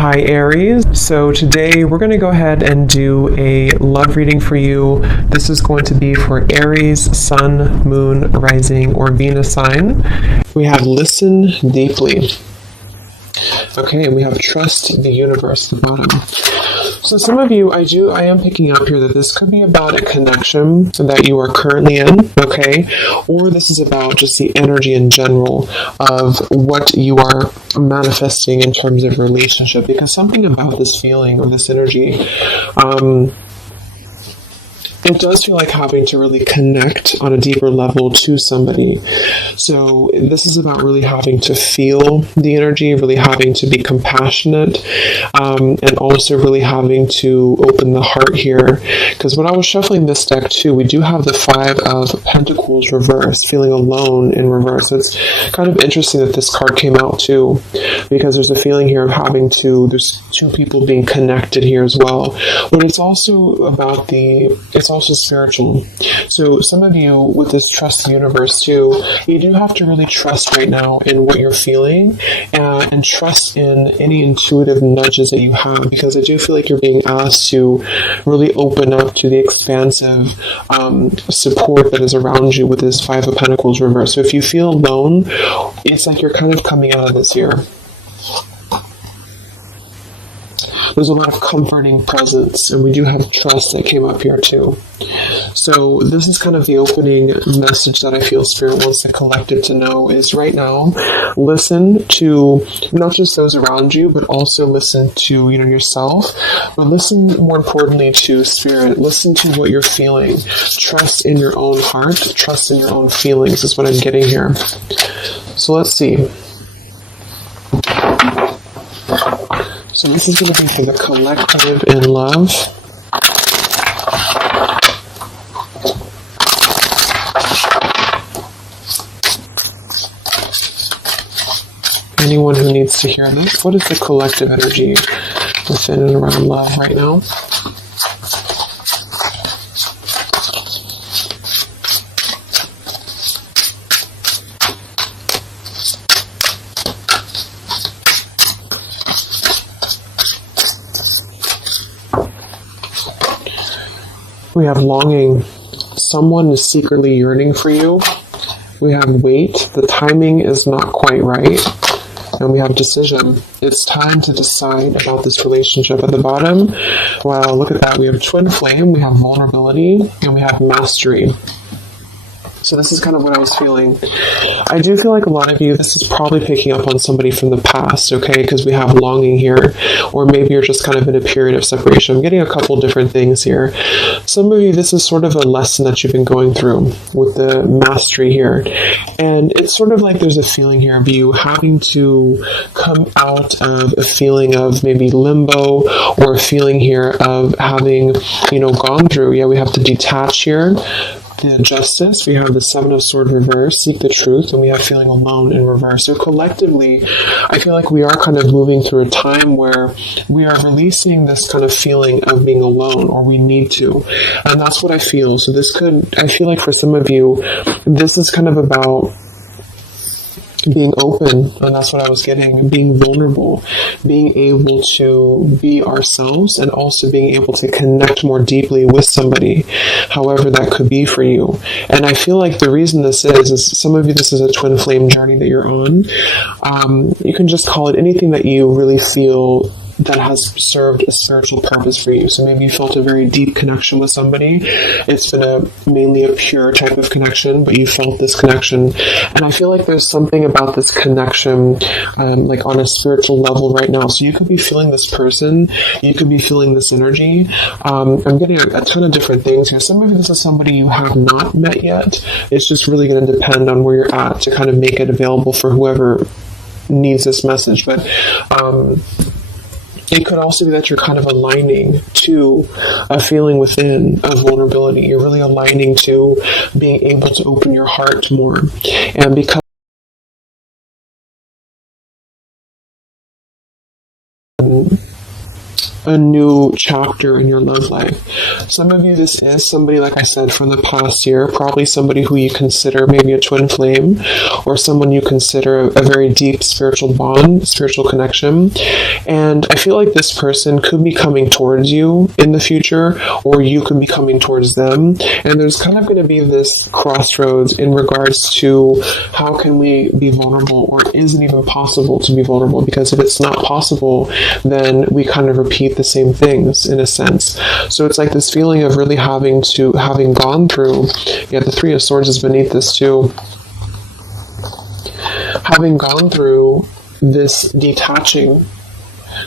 Hi Aries. So today we're going to go ahead and do a love reading for you. This is going to be for Aries, Sun, Moon, Rising, or Venus sign. We have listen deeply. Okay, and we have trust the universe at the bottom. So some of you, I am picking up here that this could be about a connection that you are currently in, okay? Or this is about just the energy in general of what you are manifesting in terms of relationship, because something about this feeling or this energy, it does feel like having to really connect on a deeper level to somebody. So this is about really having to feel the energy, really having to be compassionate, and also really having to open the heart here. Because when I was shuffling this deck too, we do have the Five of Pentacles reversed, feeling alone in reverse. So it's kind of interesting that this card came out too, because there's a feeling here of having to, there's two people being connected here as well. But it's also about it's also spiritual. So some of you with this trust the universe too, you do have to really trust right now in what you're feeling, and trust in any intuitive nudges that you have, because I do feel like you're being asked to really open up to the expansive support that is around you with this Five of Pentacles reverse. So if you feel alone, it's like you're kind of coming out of this here. There's a lot of comforting presence, and we do have trust that came up here too. So this is kind of the opening message that I feel Spirit wants the collective to know is right now, listen to not just those around you, but also listen to yourself, but listen more importantly to Spirit. Listen to what you're feeling. Trust in your own heart. Trust in your own feelings is what I'm getting here. So let's see. So this is going to be for the collective in love. Anyone who needs to hear this, what is the collective energy within and around love right now? We have longing. Someone is secretly yearning for you. We have wait. The timing is not quite right. And we have decision. It's time to decide about this relationship at the bottom. Well, look at that. We have twin flame, we have vulnerability, and we have mastery. So this is kind of what I was feeling. I do feel like a lot of you, this is probably picking up on somebody from the past, okay? Because we have longing here, or maybe you're just kind of in a period of separation. I'm getting a couple different things here. Some of you, this is sort of a lesson that you've been going through with the mastery here. And it's sort of like there's a feeling here of you having to come out of a feeling of maybe limbo, or a feeling here of having, gone through. Yeah, we have to detach here. The justice, we have the Seven of Swords reverse, seek the truth, and we have feeling alone in reverse. So collectively, I feel like we are kind of moving through a time where we are releasing this kind of feeling of being alone, or we need to. And that's what I feel. So I feel like for some of you, this is kind of about being open, and that's what I was getting, being vulnerable, being able to be ourselves, and also being able to connect more deeply with somebody, however that could be for you. And I feel like the reason this is some of you, this is a twin flame journey that you're on. You can just call it anything that you really feel that has served a spiritual purpose for you. So maybe you felt a very deep connection with somebody. It's been mainly a pure type of connection, but you felt this connection. And I feel like there's something about this connection, like on a spiritual level right now. So you could be feeling this person, you could be feeling this energy. I'm getting a ton of different things here. Some of you, this is somebody you have not met yet. It's just really going to depend on where you're at to kind of make it available for whoever needs this message. But it could also be that you're kind of aligning to a feeling within of vulnerability. You're really aligning to being able to open your heart more. And because a new chapter in your love life. Some of you, this is somebody, like I said, from the past year, probably somebody who you consider maybe a twin flame, or someone you consider a very deep spiritual bond, spiritual connection. And I feel like this person could be coming towards you in the future, or you could be coming towards them. And there's kind of going to be this crossroads in regards to how can we be vulnerable, or is it even possible to be vulnerable? Because if it's not possible, then we kind of repeat the same things in a sense. So it's like this feeling of really having gone through, the Three of Swords is beneath this too, having gone through this detaching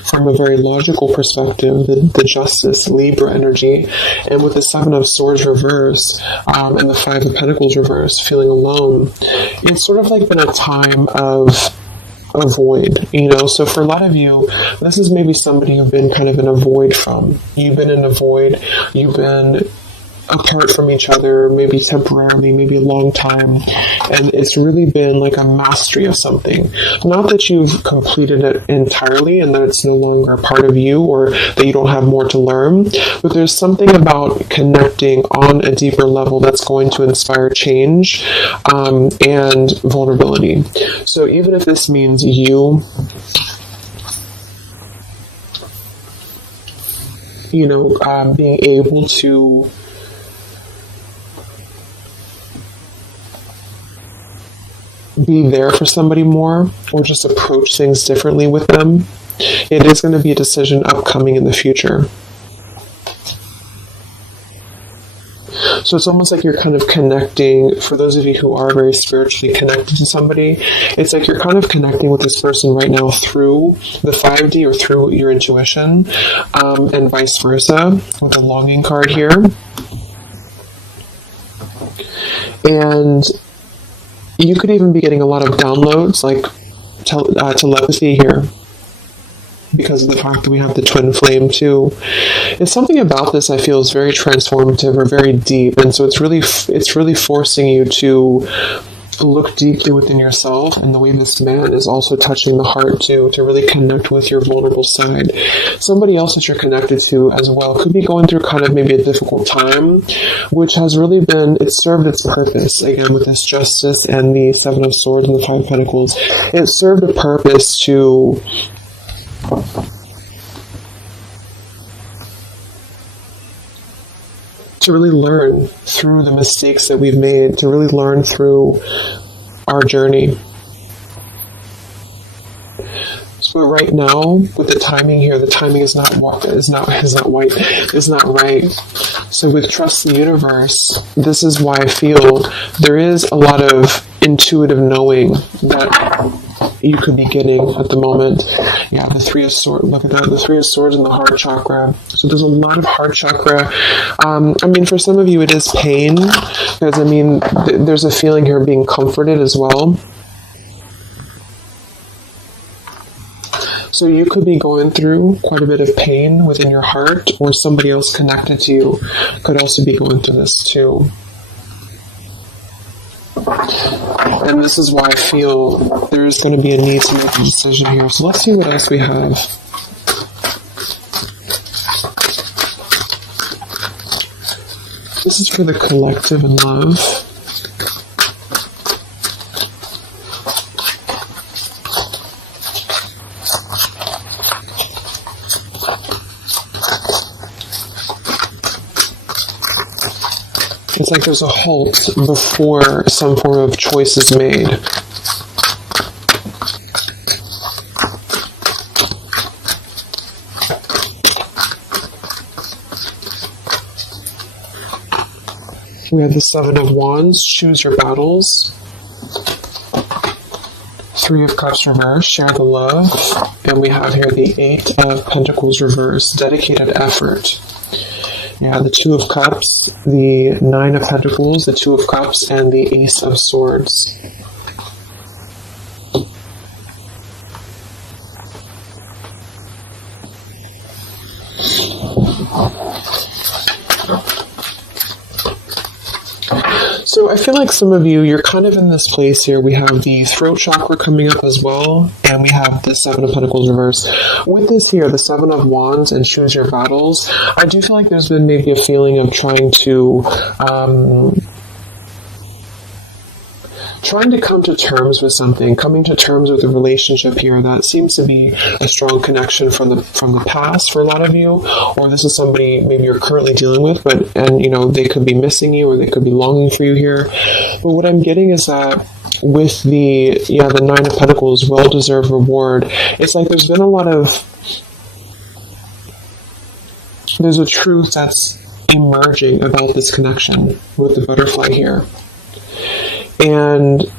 from a very logical perspective, the Justice, Libra energy, and with the Seven of Swords reverse, and the Five of Pentacles reverse, feeling alone, it's sort of like been a time of a void, so for a lot of you, this is maybe somebody you've been kind of in a void from. You've been in a void, you've been apart from each other, maybe temporarily, maybe a long time, and it's really been like a mastery of something. Not that you've completed it entirely and that it's no longer a part of you, or that you don't have more to learn, but there's something about connecting on a deeper level that's going to inspire change and vulnerability. So even if this means you being able to be there for somebody more, or just approach things differently with them, it is going to be a decision upcoming in the future. So it's almost like you're kind of connecting, for those of you who are very spiritually connected to somebody, it's like you're kind of connecting with this person right now through the 5D or through your intuition, and vice versa, with the longing card here. And you could even be getting a lot of downloads, like telepathy here, because of the fact that we have the twin flame too. It's something about this I feel is very transformative or very deep, and so it's really forcing you to look deeply within yourself, and the way this man is also touching the heart too, to really connect with your vulnerable side. Somebody else that you're connected to as well could be going through kind of maybe a difficult time, which has really it served its purpose. Again, with this Justice and the Seven of Swords and the Five of Pentacles, it served a purpose to really learn through the mistakes that we've made, to really learn through our journey. So right now, with the timing here, the timing is not right. So with Trust the Universe, this is why I feel there is a lot of intuitive knowing that you could be getting at the moment. Yeah, the Three of Swords, look at that, the Three of Swords and the heart chakra. So there's a lot of heart chakra. For some of you it is pain, because there's a feeling here of being comforted as well. So you could be going through quite a bit of pain within your heart, or somebody else connected to you could also be going through this too. And this is why I feel there is going to be a need to make a decision here. So let's see what else we have. This is for the collective and love. It's like there's a halt before some form of choice is made. We have the Seven of Wands, choose your battles. Three of Cups reverse, share the love. And we have here the Eight of Pentacles reverse, dedicated effort. Yeah, the Two of Cups, the Nine of Pentacles, the Two of Cups, and the Ace of Swords. So I feel like some of you, you're kind of in this place here. We have the throat chakra coming up as well, and we have the Seven of Pentacles reverse. With this here, the Seven of Wands and choose your battles, I do feel like there's been maybe a feeling of trying to come to terms with something, coming to terms with a relationship here that seems to be a strong connection from the past for a lot of you, or this is somebody maybe you're currently dealing with, and they could be missing you or they could be longing for you here. But what I'm getting is that with the Nine of Pentacles, well-deserved reward, it's like there's a truth that's emerging about this connection with the butterfly here. And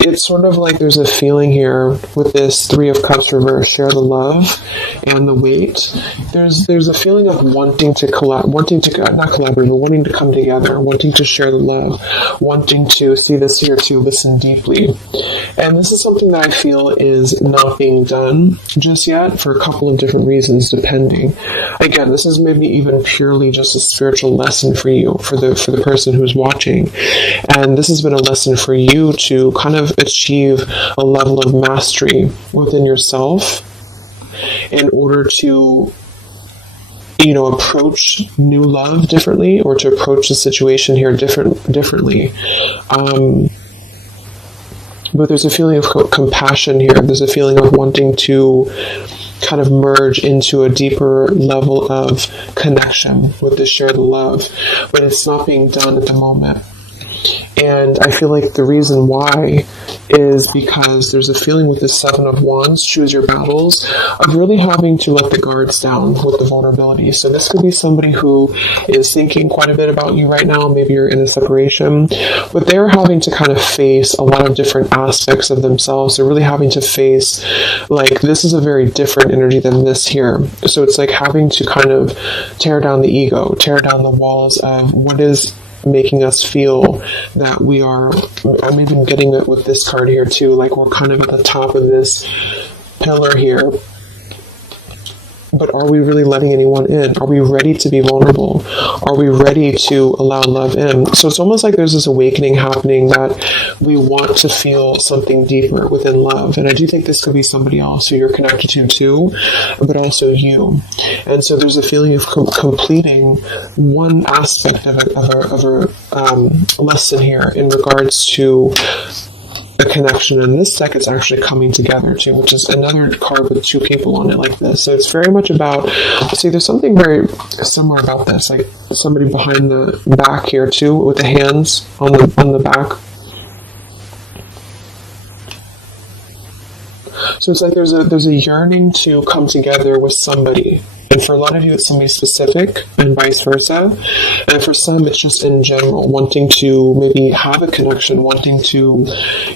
it's sort of like there's a feeling here with this Three of Cups reverse, share the love and the weight. There's a feeling of wanting to wanting to come together, wanting to share the love, wanting to see this here, to listen deeply. And this is something that I feel is not being done just yet for a couple of different reasons, depending. Again, this is maybe even purely just a spiritual lesson for you, for the person who's watching. And this has been a lesson for you to kind of achieve a level of mastery within yourself in order to approach new love differently, or to approach the situation here differently. But there's a feeling of compassion here. There's a feeling of wanting to kind of merge into a deeper level of connection with the shared love, but it's not being done at the moment. And I feel like the reason why is because there's a feeling with the Seven of Wands, choose your battles, of really having to let the guards down with the vulnerability. So this could be somebody who is thinking quite a bit about you right now. Maybe you're in a separation, but they're having to kind of face a lot of different aspects of themselves. They're really having to face, like, this is a very different energy than this here. So it's like having to kind of tear down the ego, tear down the walls of what is making us feel that we are. I'm even getting it with this card here too, like we're kind of at the top of this pillar here, but are we really letting anyone in? Are we ready to be vulnerable? Are we ready to allow love in? So it's almost like there's this awakening happening that we want to feel something deeper within love. And I do think this could be somebody else who you're connected to too, but also you. And so there's a feeling of completing one aspect of a lesson here in regards to a connection. And this deck is actually coming together too, which is another card with two people on it like this. So it's very much about, see, there's something very similar about this, like somebody behind the back here too, with the hands on the back. So it's like there's a yearning to come together with somebody. And for a lot of you, it's somebody specific, and vice versa. And for some, it's just in general, wanting to maybe have a connection, wanting to,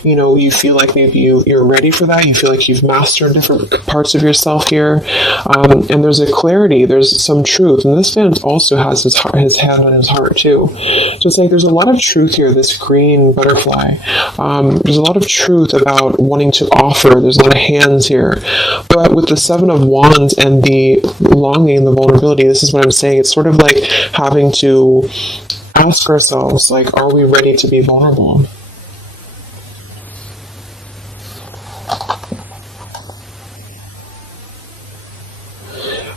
you feel like maybe you're ready for that. You feel like you've mastered different parts of yourself here. And there's a clarity, there's some truth. And this man also has his hand on his heart too. So it's like there's a lot of truth here, this green butterfly. There's a lot of truth about wanting to offer. There's a lot of hands here. But with the Seven of Wands and the longing, the vulnerability, this is what I'm saying. It's sort of like having to ask ourselves, like, are we ready to be vulnerable?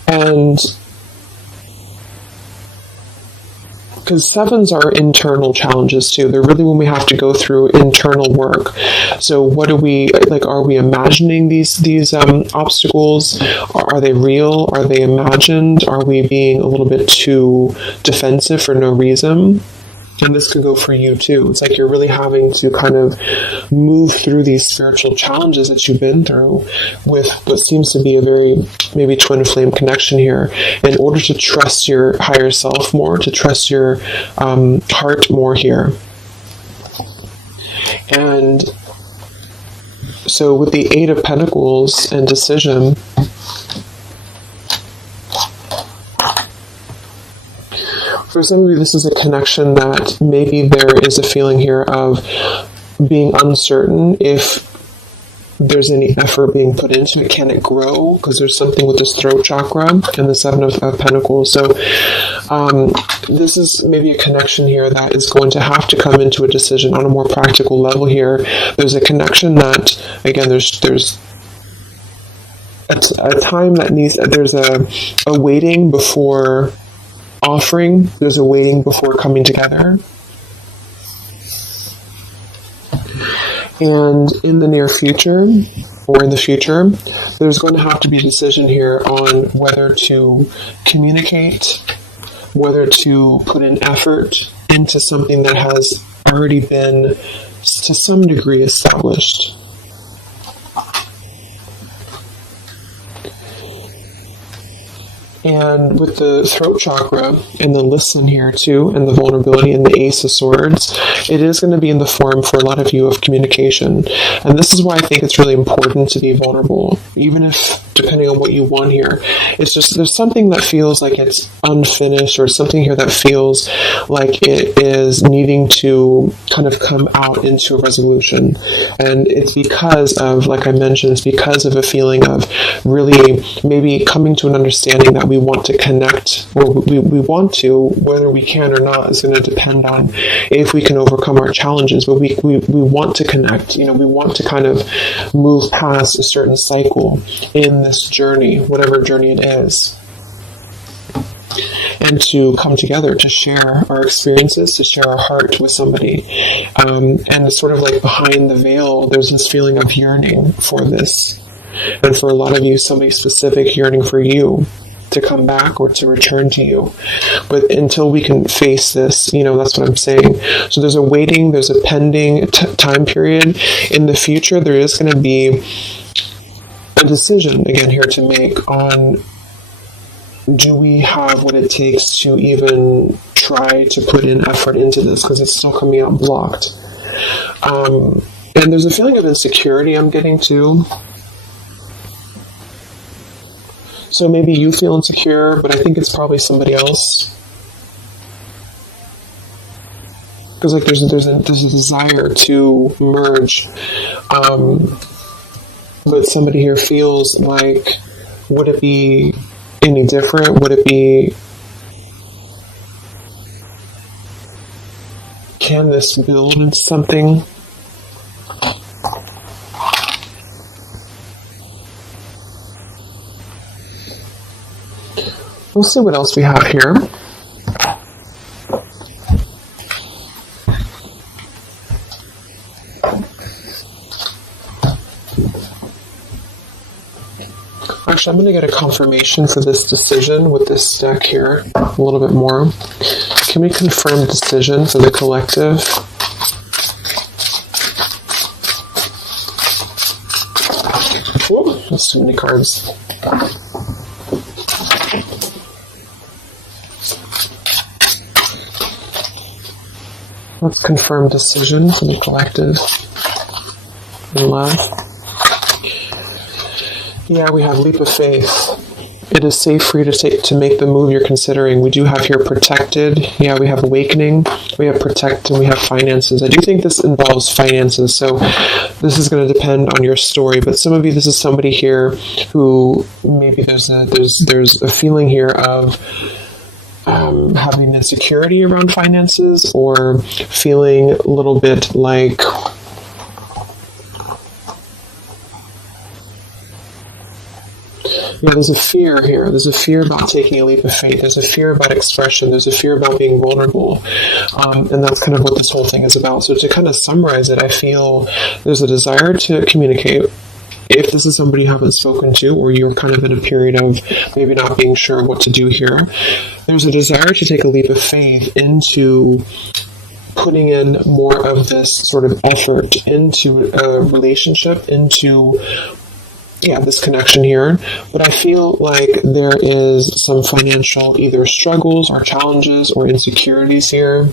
And because sevens are internal challenges too. They're really when we have to go through internal work. So what do we, like, are we imagining these obstacles? Are they real? Are they imagined? Are we being a little bit too defensive for no reason? And this could go for you too. It's like you're really having to kind of move through these spiritual challenges that you've been through with what seems to be a very maybe twin flame connection here, in order to trust your higher self more, to trust your heart more here. And so with the Eight of Pentacles and decision, for some of you, this is a connection that maybe there is a feeling here of being uncertain if there's any effort being put into it. Can it grow? Because there's something with this throat chakra and the Seven of Pentacles. So this is maybe a connection here that is going to have to come into a decision on a more practical level here. There's a connection that, again, there's a time that needs, there's a waiting before offering, there's a waiting before coming together. And in the near future, or in the future, there's going to have to be a decision here on whether to communicate, whether to put an effort into something that has already been, to some degree, established. And with the throat chakra and the listen here too, and the vulnerability and the Ace of Swords, it is going to be in the form for a lot of you of communication. And this is why I think it's really important to be vulnerable, even if, depending on what you want here, it's just, there's something that feels like it's unfinished, or something here that feels like it is needing to kind of come out into a resolution. And it's because of, like I mentioned, it's because of a feeling of really maybe coming to an understanding that we want to connect, or we want to, whether we can or not is going to depend on if we can overcome our challenges, but we want to connect, we want to kind of move past a certain cycle in this journey, whatever journey it is, and to come together to share our experiences, to share our heart with somebody. And sort of like behind the veil, there's this feeling of yearning for this. And for a lot of you, somebody specific yearning for you to come back or to return to you. But until we can face this, that's what I'm saying. So there's a waiting, there's a pending time period. In the future, there is going to be a decision, again, here to make on, do we have what it takes to even try to put in effort into this, because it's still coming out blocked. And there's a feeling of insecurity I'm getting too. So maybe you feel insecure, but I think it's probably somebody else. Because like there's a desire to merge, but somebody here feels like, would it be any different? Would it be? Can this build into something? We'll see what else we have here. Actually, I'm going to get a confirmation for this decision with this deck here a little bit more. Can we confirm decision for the collective? Whoa, that's too many cards. Let's confirm decision for the collective in love. Yeah, we have leap of faith. It is safe for you to make the move you're considering. We do have here protected. Yeah, we have awakening. We have protect, and we have finances. I do think this involves finances, so this is going to depend on your story. But some of you, this is somebody here who maybe there's a feeling here of having insecurity around finances, or feeling a little bit like there's a fear here. There's a fear about taking a leap of faith. There's a fear about expression. There's a fear about being vulnerable. And that's kind of what this whole thing is about. So to kind of summarize it, I feel there's a desire to communicate. If this is somebody you haven't spoken to, or you're kind of in a period of maybe not being sure what to do here, there's a desire to take a leap of faith into putting in more of this sort of effort into a relationship, into this connection here. But I feel like there is some financial either struggles or challenges or insecurities here.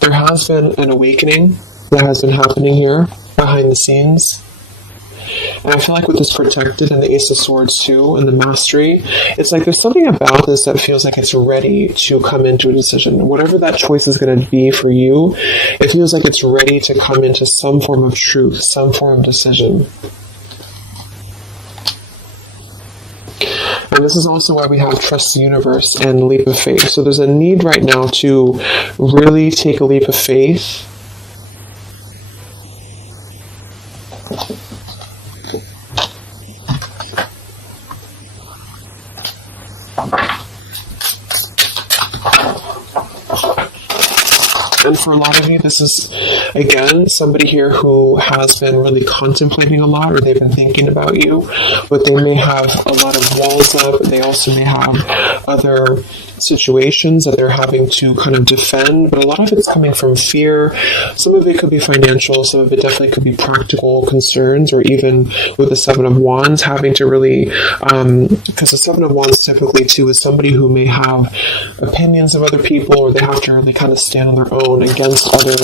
There has been an awakening that has been happening here behind the scenes. And I feel like with this protected and the Ace of Swords too, and the mastery, it's like there's something about this that feels like it's ready to come into a decision. Whatever that choice is going to be for you, it feels like it's ready to come into some form of truth, some form of decision. And this is also why we have trust the universe and leap of faith. So there's a need right now to really take a leap of faith. And for a lot of you, this is, again, somebody here who has been really contemplating a lot, or they've been thinking about you, but they may have a lot of walls up. They also may have other situations that they're having to kind of defend, but a lot of it's coming from fear. Some of it could be financial, some of it definitely could be practical concerns, or even with the Seven of Wands, having to really, because the Seven of Wands typically too is somebody who may have opinions of other people, or they have to really kind of stand on their own against other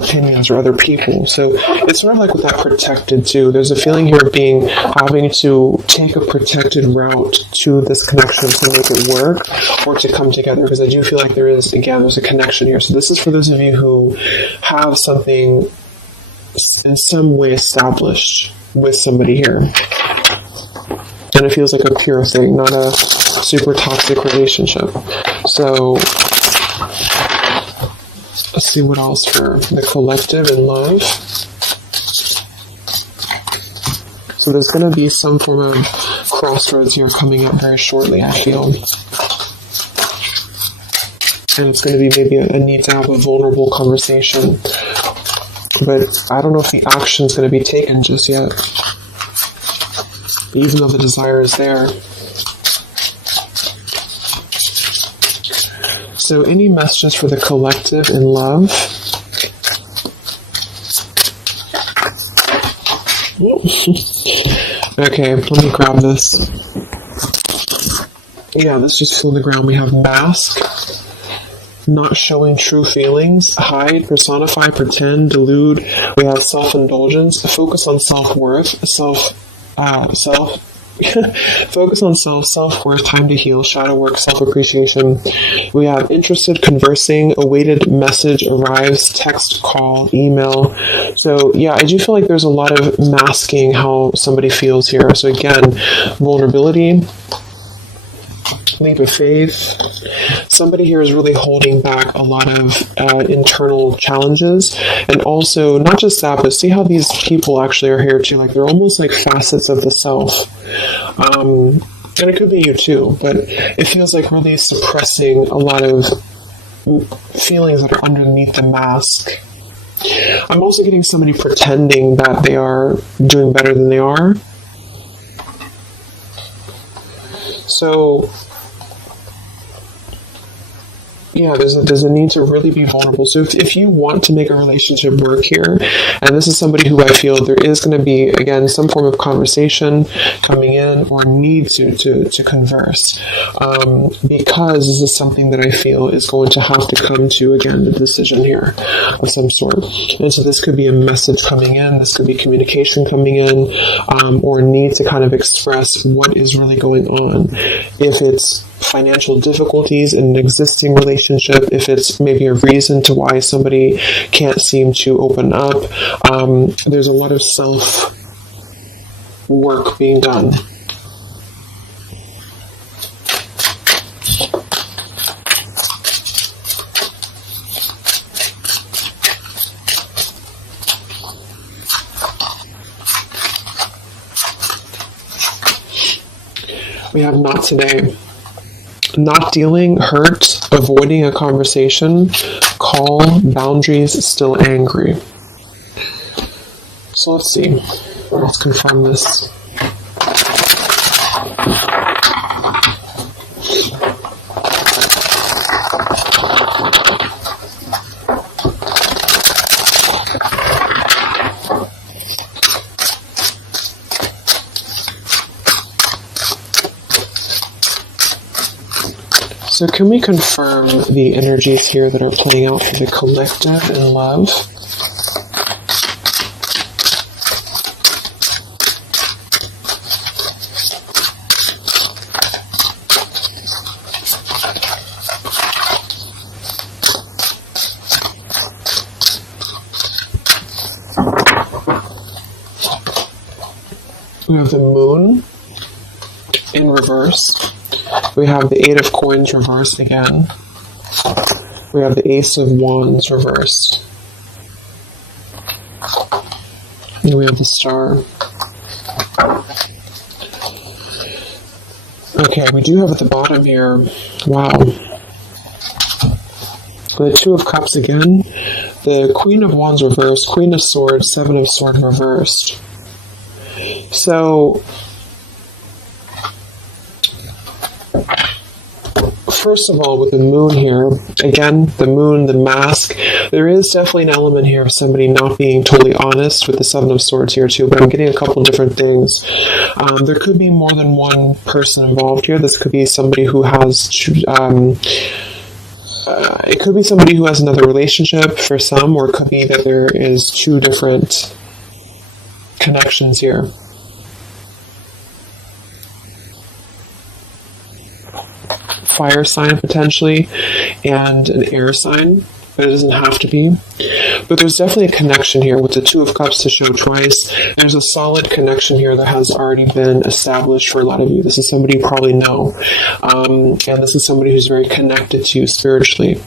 opinions or other people. So it's sort of like with that protected too. There's a feeling here of having to take a protected route to this connection to make it work, or to come together, because I do feel like there's a connection here. So this is for those of you who have something in some way established with somebody here. And it feels like a pure thing, not a super toxic relationship. So let's see what else for the collective and love. So there's going to be some form of crossroads here coming up very shortly, I feel. And it's going to be maybe a need to have a vulnerable conversation. But I don't know if the action is going to be taken just yet, even though the desire is there. So any messages for the collective in love? Okay, let me grab this. Yeah, let's just fill the ground. We have mask. Not showing true feelings, hide, personify, pretend, delude. We have self-indulgence, focus on self-worth, focus on self-worth, time to heal, shadow work, self-appreciation. We have interested, conversing, awaited message arrives, text, call, email. So yeah, I do feel like there's a lot of masking how somebody feels here. So again, vulnerability, leap of faith. Somebody here is really holding back a lot of internal challenges, and also not just that, but see how these people actually are here too. Like they're almost like facets of the self, and it could be you too. But it feels like really suppressing a lot of feelings that are underneath the mask. I'm also getting somebody pretending that they are doing better than they are. So yeah, there's a need to really be vulnerable. So if you want to make a relationship work here, and this is somebody who I feel there is going to be, again, some form of conversation coming in, or need to converse, because this is something that I feel is going to have to come to, again, the decision here of some sort. And so this could be a message coming in, this could be communication coming in, or need to kind of express what is really going on. If it's financial difficulties in an existing relationship, if it's maybe a reason to why somebody can't seem to open up, there's a lot of self-work being done. We have not today. Not dealing, hurt, avoiding a conversation, calm, boundaries, still angry. So let's see. Let's confirm this. So can we confirm the energies here that are playing out for the collective in love? We have the Moon in reverse. We have the Eight of Coins reversed again. We have the Ace of Wands reversed. And we have the Star. Okay, we do have at the bottom here, wow, the Two of Cups again, the Queen of Wands reversed, Queen of Swords, Seven of Swords reversed. So, first of all, with the Moon here, again, the Moon, the mask, there is definitely an element here of somebody not being totally honest with the Seven of Swords here too, but I'm getting a couple different things. There could be more than one person involved here. This could be somebody who has, it could be somebody who has another relationship for some, or it could be that there is two different connections here. Fire sign potentially, and an air sign, but it doesn't have to be. But there's definitely a connection here with the Two of Cups to show twice. There's a solid connection here that has already been established for a lot of you. This is somebody you probably know, and this is somebody who's very connected to you spiritually.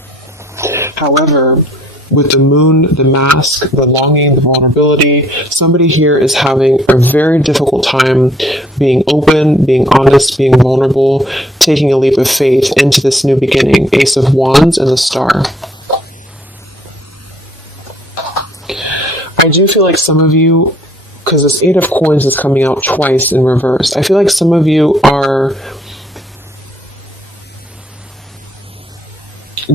However, with the Moon, the mask, the longing, the vulnerability, somebody here is having a very difficult time being open, being honest, being vulnerable, taking a leap of faith into this new beginning. Ace of Wands and the Star. I do feel like some of you, because this Eight of Coins is coming out twice in reverse, I feel like some of you are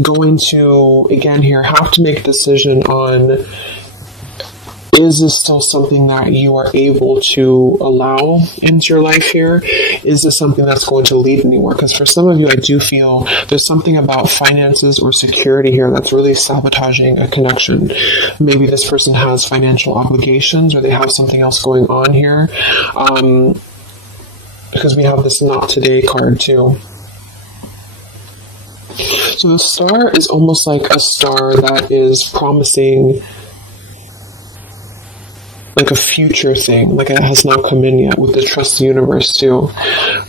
going to, again here, have to make a decision on, is this still something that you are able to allow into your life here? Is this something that's going to lead anywhere? Because for some of you, I do feel there's something about finances or security here that's really sabotaging a connection. Maybe this person has financial obligations, or they have something else going on here. Because we have this Not Today card too. So the Star is almost like a star that is promising like a future thing, like it has not come in yet, with the Trust the Universe too.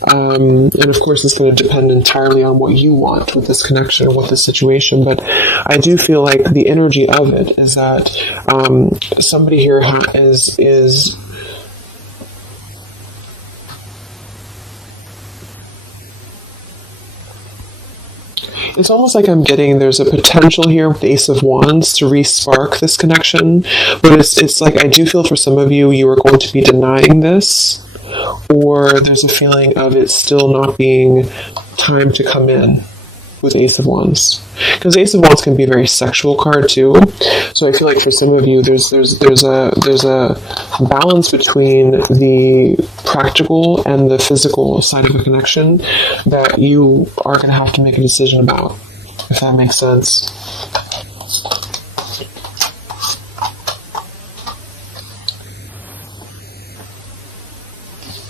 And of course it's going to depend entirely on what you want with this connection or with this situation, but I do feel like the energy of it is that somebody here is it's almost like I'm getting there's a potential here with the Ace of Wands to re-spark this connection, but it's like I do feel for some of you, you are going to be denying this, or there's a feeling of it still not being time to come in with Ace of Wands. Because Ace of Wands can be a very sexual card too, so I feel like for some of you there's a balance between the practical and the physical side of a connection that you are going to have to make a decision about, if that makes sense.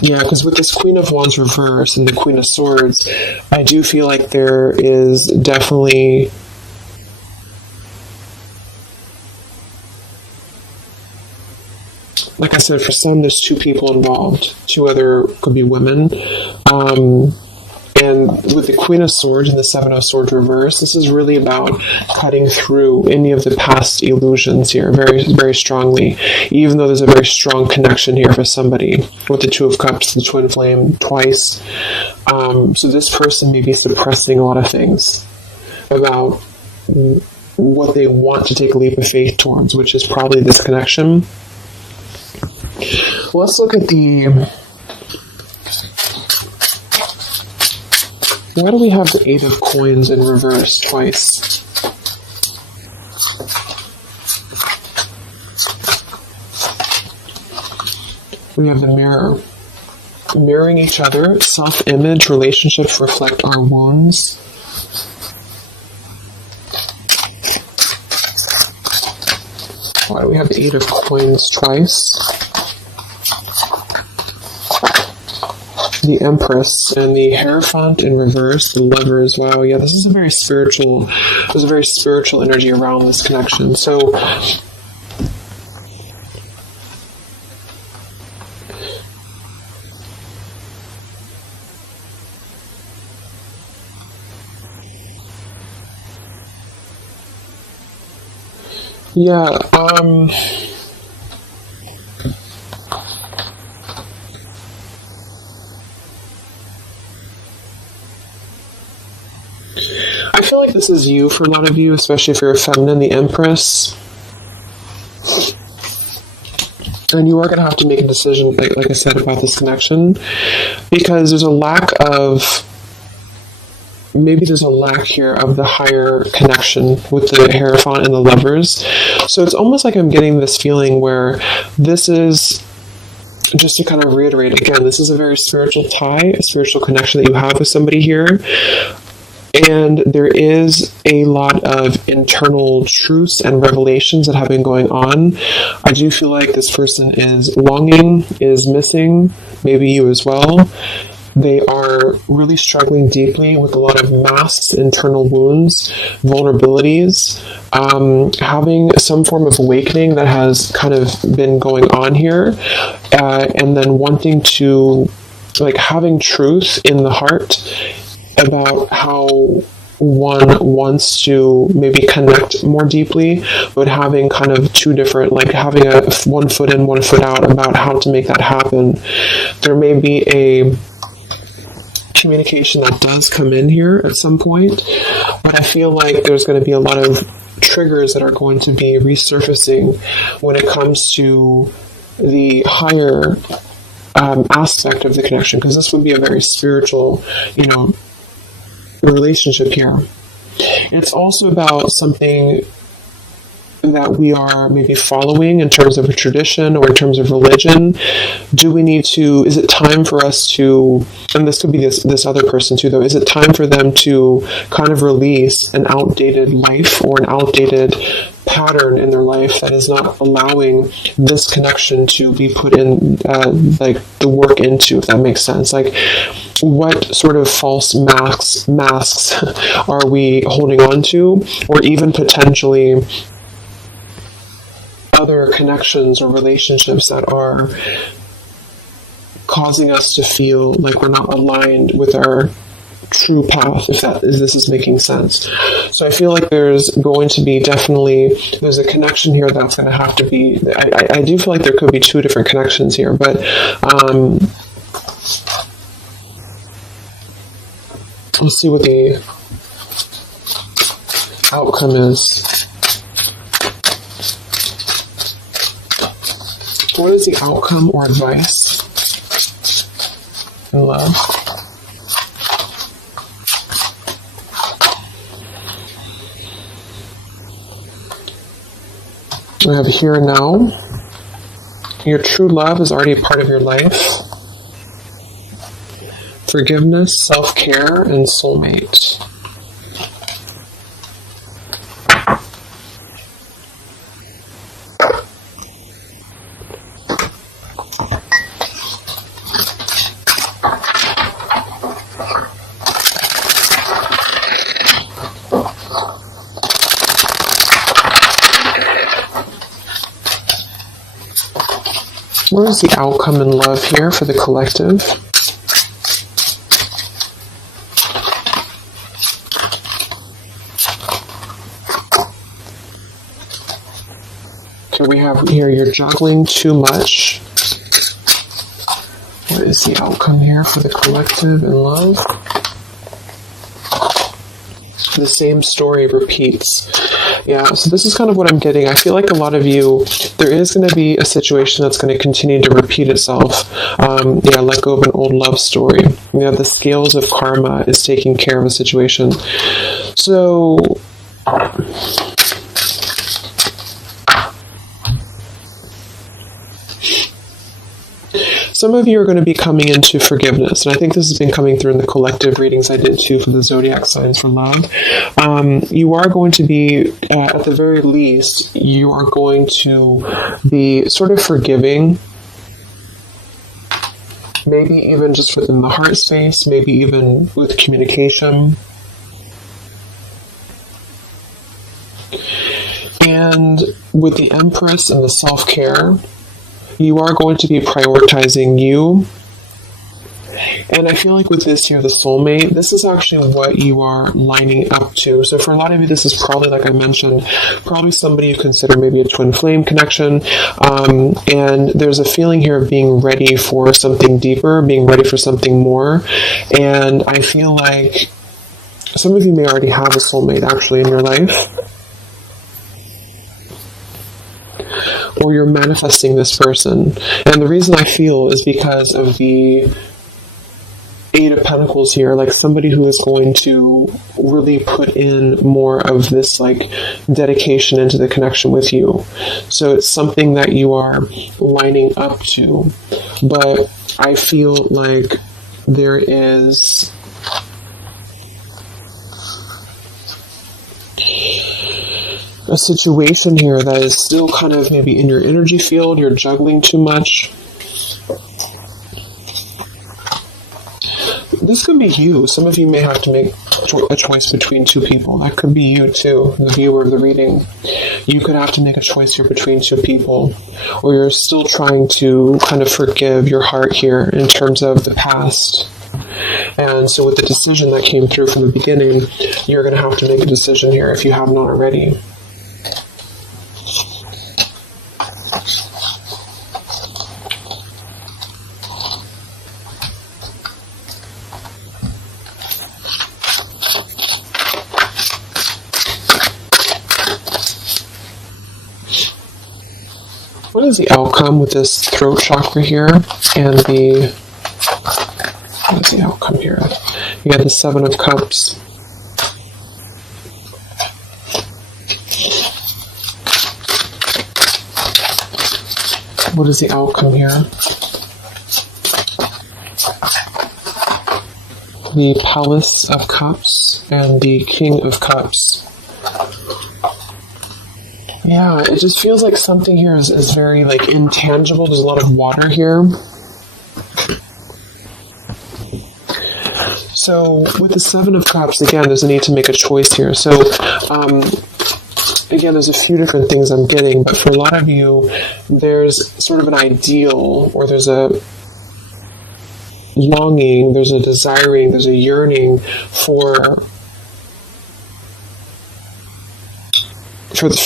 Yeah, because with this Queen of Wands reverse and the Queen of Swords, I do feel like there is definitely like I said, for some there's two people involved, two other could be women. And with the Queen of Swords and the Seven of Swords reverse, this is really about cutting through any of the past illusions here very, very strongly, even though there's a very strong connection here for somebody with the Two of Cups, the Twin Flame twice. So this person may be suppressing a lot of things about what they want to take a leap of faith towards, which is probably this connection. Let's look at the... Why do we have the Eight of Coins in reverse twice? We have the Mirror. Mirroring each other, self-image, relationships reflect our wounds. Why do we have the Eight of Coins twice? The Empress and the Hierophant in reverse, the Lovers. Wow, yeah, this is a very spiritual, there's a very spiritual energy around this connection. So, Yeah, I feel like this is you for a lot of you, especially if you're a feminine, the Empress. And you are going to have to make a decision, like I said, about this connection, because there's a lack of, maybe there's a lack here of the higher connection with the Hierophant and the Lovers. So it's almost like I'm getting this feeling where this is, just to kind of reiterate again, this is a very spiritual tie, a spiritual connection that you have with somebody here. And there is a lot of internal truths and revelations that have been going on. I do feel like this person is longing, is missing, maybe you as well. They are really struggling deeply with a lot of masks, internal wounds, vulnerabilities, having some form of awakening that has kind of been going on here, and then wanting to, like, having truth in the heart about how one wants to maybe connect more deeply, but having kind of two different, like having a 1 foot in, 1 foot out about how to make that happen. There may be a communication that does come in here at some point, but I feel like there's going to be a lot of triggers that are going to be resurfacing when it comes to the higher aspect of the connection, because this would be a very spiritual, relationship here. It's also about something that we are maybe following in terms of a tradition or in terms of religion. Do we need to, is it time for us to, and this could be this other person too though, is it time for them to kind of release an outdated life or an outdated pattern in their life that is not allowing this connection to be put in, like the work into, if that makes sense? Like, what sort of false masks are we holding on to, or even potentially other connections or relationships that are causing us to feel like we're not aligned with our true path, if this is making sense. So I feel like there's going to be there's a connection here that's going to have to be, I do feel like there could be two different connections here, but let's see what the outcome is. What is the outcome or advice in love? We have here and now. Your true love is already a part of your life. Forgiveness, self-care, and soulmate. What is the outcome in love here for the collective? Okay, we have here, you're juggling too much. What is the outcome here for the collective in love? The same story repeats. Yeah, so this is kind of what I'm getting. I feel like a lot of you, there is going to be a situation that's going to continue to repeat itself. Let go of an old love story. The scales of karma is taking care of a situation. So some of you are going to be coming into forgiveness, and I think this has been coming through in the collective readings I did too for the zodiac signs for love. You are going to be, at the very least, you are going to be sort of forgiving, maybe even just within the heart space, maybe even with communication. And with the Empress and the self-care, you are going to be prioritizing you And I feel like with this here, the soulmate, this is actually what you are lining up to. So for a lot of you, this is probably, like I mentioned, probably somebody you consider maybe a twin flame connection. And there's a feeling here of being ready for something deeper, being ready for something more. And I feel like some of you may already have a soulmate actually in your life. Or you're manifesting this person. And the reason I feel is because of the Eight of Pentacles here, like somebody who is going to really put in more of this like dedication into the connection with you. So it's something that you are lining up to. But I feel like there is a situation here that is still kind of maybe in your energy field, you're juggling too much. This could be you. Some of you may have to make a choice between two people. That could be you too, the viewer of the reading. You could have to make a choice here between two people, or you're still trying to kind of forgive your heart here in terms of the past. And so with the decision that came through from the beginning, you're going to have to make a decision here if you have not already. What is the outcome with this throat chakra here and the... What is the outcome here? You got the Seven of Cups. What is the outcome here? The Palace of Cups and the King of Cups. Yeah, it just feels like something here is very like intangible. There's a lot of water here. So with the Seven of Cups, again, there's a need to make a choice here. So again, there's a few different things I'm getting, but for a lot of you, there's sort of an ideal, or there's a longing, there's a desiring, there's a yearning for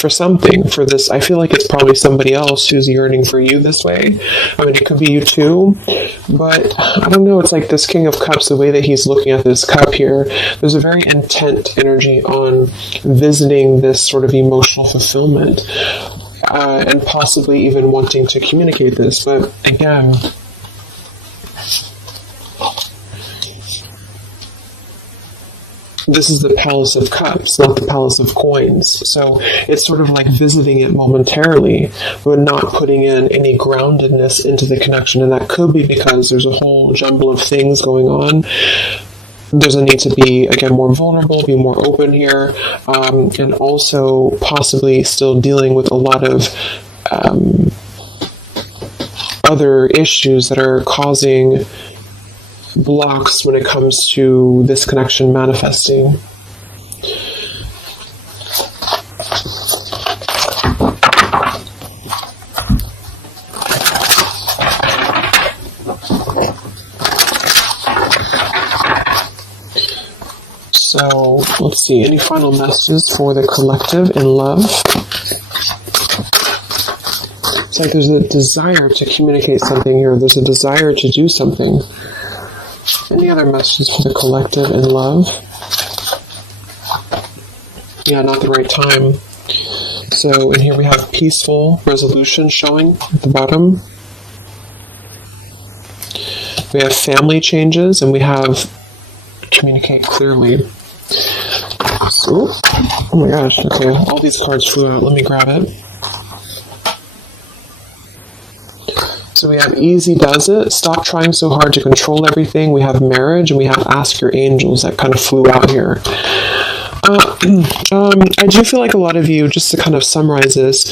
something, for this. I feel like it's probably somebody else who's yearning for you this way. I mean, it could be you too, but I don't know. It's like this King of Cups, the way that he's looking at this cup here, there's a very intent energy on visiting this sort of emotional fulfillment, and possibly even wanting to communicate this. But again, this is the Palace of Cups, not the Palace of Coins. So it's sort of like visiting it momentarily, but not putting in any groundedness into the connection. And that could be because there's a whole jumble of things going on. There's a need to be, again, more vulnerable, be more open here, and also possibly still dealing with a lot of other issues that are causing blocks when it comes to this connection manifesting. So let's see, any final messages for the collective in love? It's like there's a desire to communicate something here. There's a desire to do something. Any other messages for the collective in love? Yeah, not the right time. So in here we have peaceful resolution showing at the bottom. We have family changes, and we have communicate clearly. So, oh my gosh, okay, all these cards flew out. Let me grab it. So we have easy does it, stop trying so hard to control everything. We have marriage, and we have ask your angels that kind of flew out here. I do feel like a lot of you, just to kind of summarize this,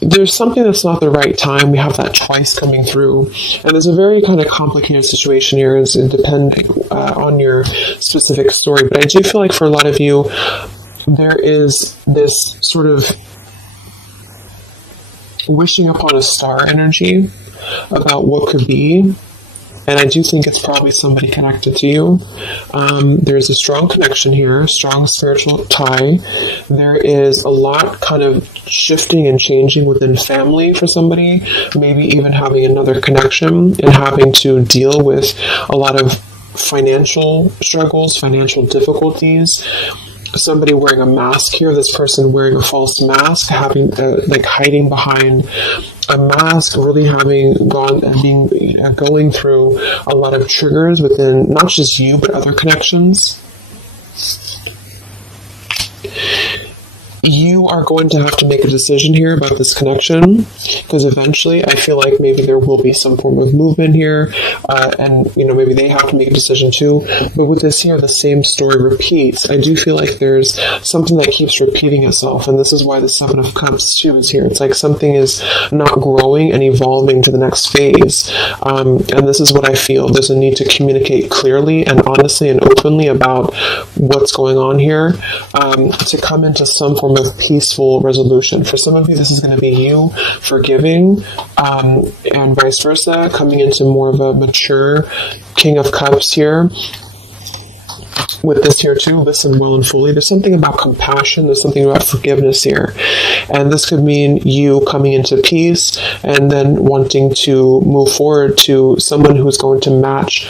there's something that's not the right time. We have that twice coming through. And there's a very kind of complicated situation here, it's depending on your specific story. But I do feel like for a lot of you, there is this sort of wishing upon a star energy about what could be. And I do think it's probably somebody connected to you. There's a strong connection here, strong spiritual tie. There is a lot kind of shifting and changing within family for somebody, maybe even having another connection and having to deal with a lot of financial struggles, financial difficulties. Somebody wearing a mask here, this person wearing a false mask, having like hiding behind a mask, really having going through a lot of triggers within not just you but other connections. You are going to have to make a decision here about this connection, because eventually I feel like maybe there will be some form of movement here, and maybe they have to make a decision too. But with this here, the same story repeats. I do feel like there's something that keeps repeating itself, and this is why the Seven of Cups too is here. It's like something is not growing and evolving to the next phase, and this is what I feel. There's a need to communicate clearly and honestly and openly about what's going on here, to come into some form of peaceful resolution. For some of you, this is going to be you forgiving, and vice versa, coming into more of a mature King of Cups here. With this here too, listen well and fully. There's something about compassion. There's something about forgiveness here. And this could mean you coming into peace and then wanting to move forward to someone who's going to match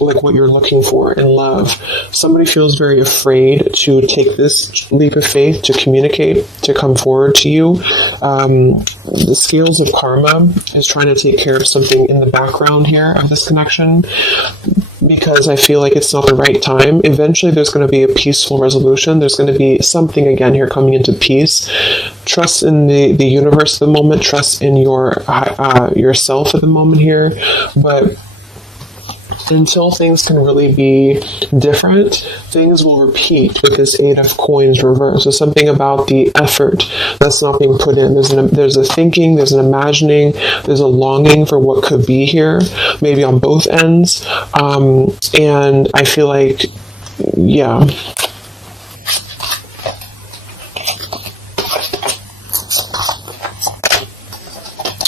what you're looking for in love. Somebody feels very afraid to take this leap of faith, to communicate, to come forward to you. The scales of karma is trying to take care of something in the background here of this connection, because I feel like it's not the right time. Eventually there's going to be a peaceful resolution. There's going to be something again here coming into peace. Trust in the universe at the moment. Trust in yourself at the moment here. But until things can really be different, things will repeat with this Eight of Coins reverse. There's something about the effort that's not being put in. There's a thinking, there's an imagining, there's a longing for what could be here, maybe on both ends. And I feel like, yeah.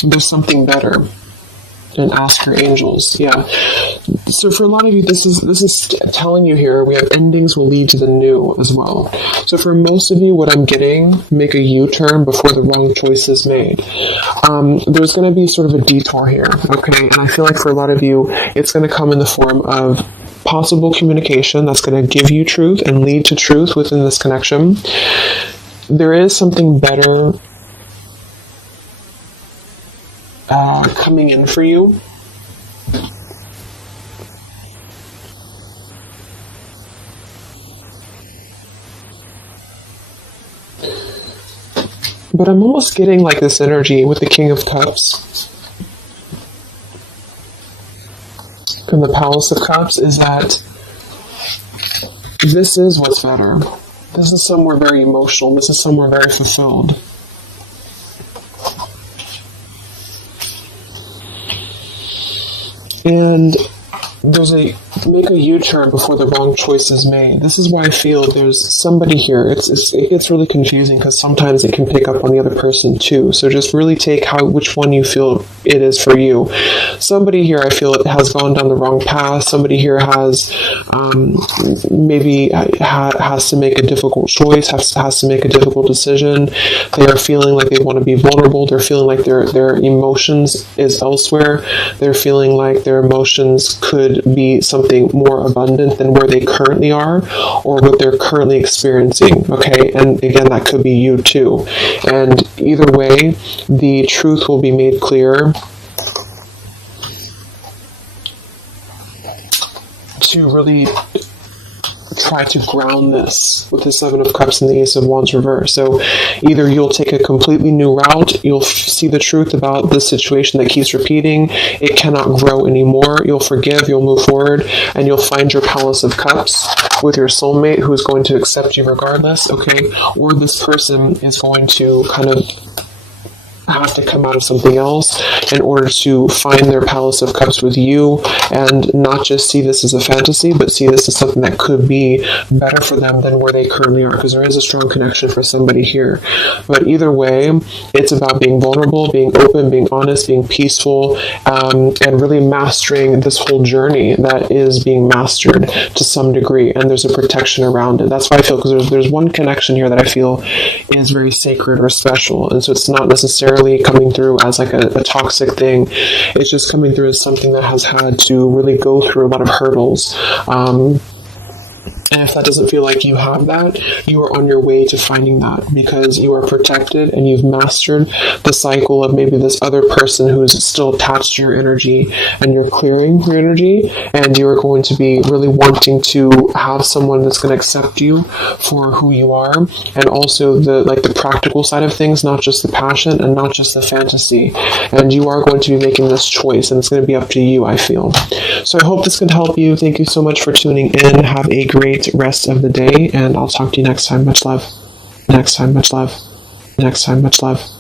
There's something better. And ask your angels. Yeah. So for a lot of you, this is telling you here, we have endings will lead to the new as well. So for most of you, what I'm getting, make a U-turn before the wrong choice is made. There's going to be sort of a detour here, okay? And I feel like for a lot of you, it's going to come in the form of possible communication that's going to give you truth and lead to truth within this connection. There is something better coming in for you. But I'm almost getting like this energy with the King of Cups and the Palace of Cups is that this is what's better. This is somewhere very emotional. This is somewhere very fulfilled. And make a U-turn before the wrong choice is made. This is why I feel there's somebody here. It gets really confusing because sometimes it can pick up on the other person too. So just really take which one you feel it is for you. Somebody here, I feel, it has gone down the wrong path. Somebody here has maybe has to make a difficult choice, has to make a difficult decision. They are feeling like they want to be vulnerable. They're feeling like their emotions is elsewhere. They're feeling like their emotions could be something more abundant than where they currently are or what they're currently experiencing, okay? And again, that could be you too. And either way, the truth will be made clear to really try to ground this with the Seven of Cups and the Ace of Wands reverse. So either you'll take a completely new route, you'll see the truth about this situation that keeps repeating, it cannot grow anymore, you'll forgive, you'll move forward, and you'll find your Palace of Cups with your soulmate who is going to accept you regardless, okay? Or this person is going to kind of have to come out of something else in order to find their Palace of Cups with you, and not just see this as a fantasy, but see this as something that could be better for them than where they currently are, because there is a strong connection for somebody here. But either way, it's about being vulnerable, being open, being honest, being peaceful, and really mastering this whole journey that is being mastered to some degree, and there's a protection around it. That's why I feel, because there's one connection here that I feel is very sacred or special, and so it's not necessarily coming through as like a toxic thing. It's just coming through as something that has had to really go through a lot of hurdles. And if that doesn't feel like you have that, you are on your way to finding that, because you are protected and you've mastered the cycle of maybe this other person who is still attached to your energy, and you're clearing your energy, and you're going to be really wanting to have someone that's going to accept you for who you are, and also the practical side of things, not just the passion and not just the fantasy. And you are going to be making this choice, and it's going to be up to you, I feel. So I hope this can help you. Thank you so much for tuning in. Have a great rest of the day, and I'll talk to you next time. Much love. Next time. Much love. Next time. Much love.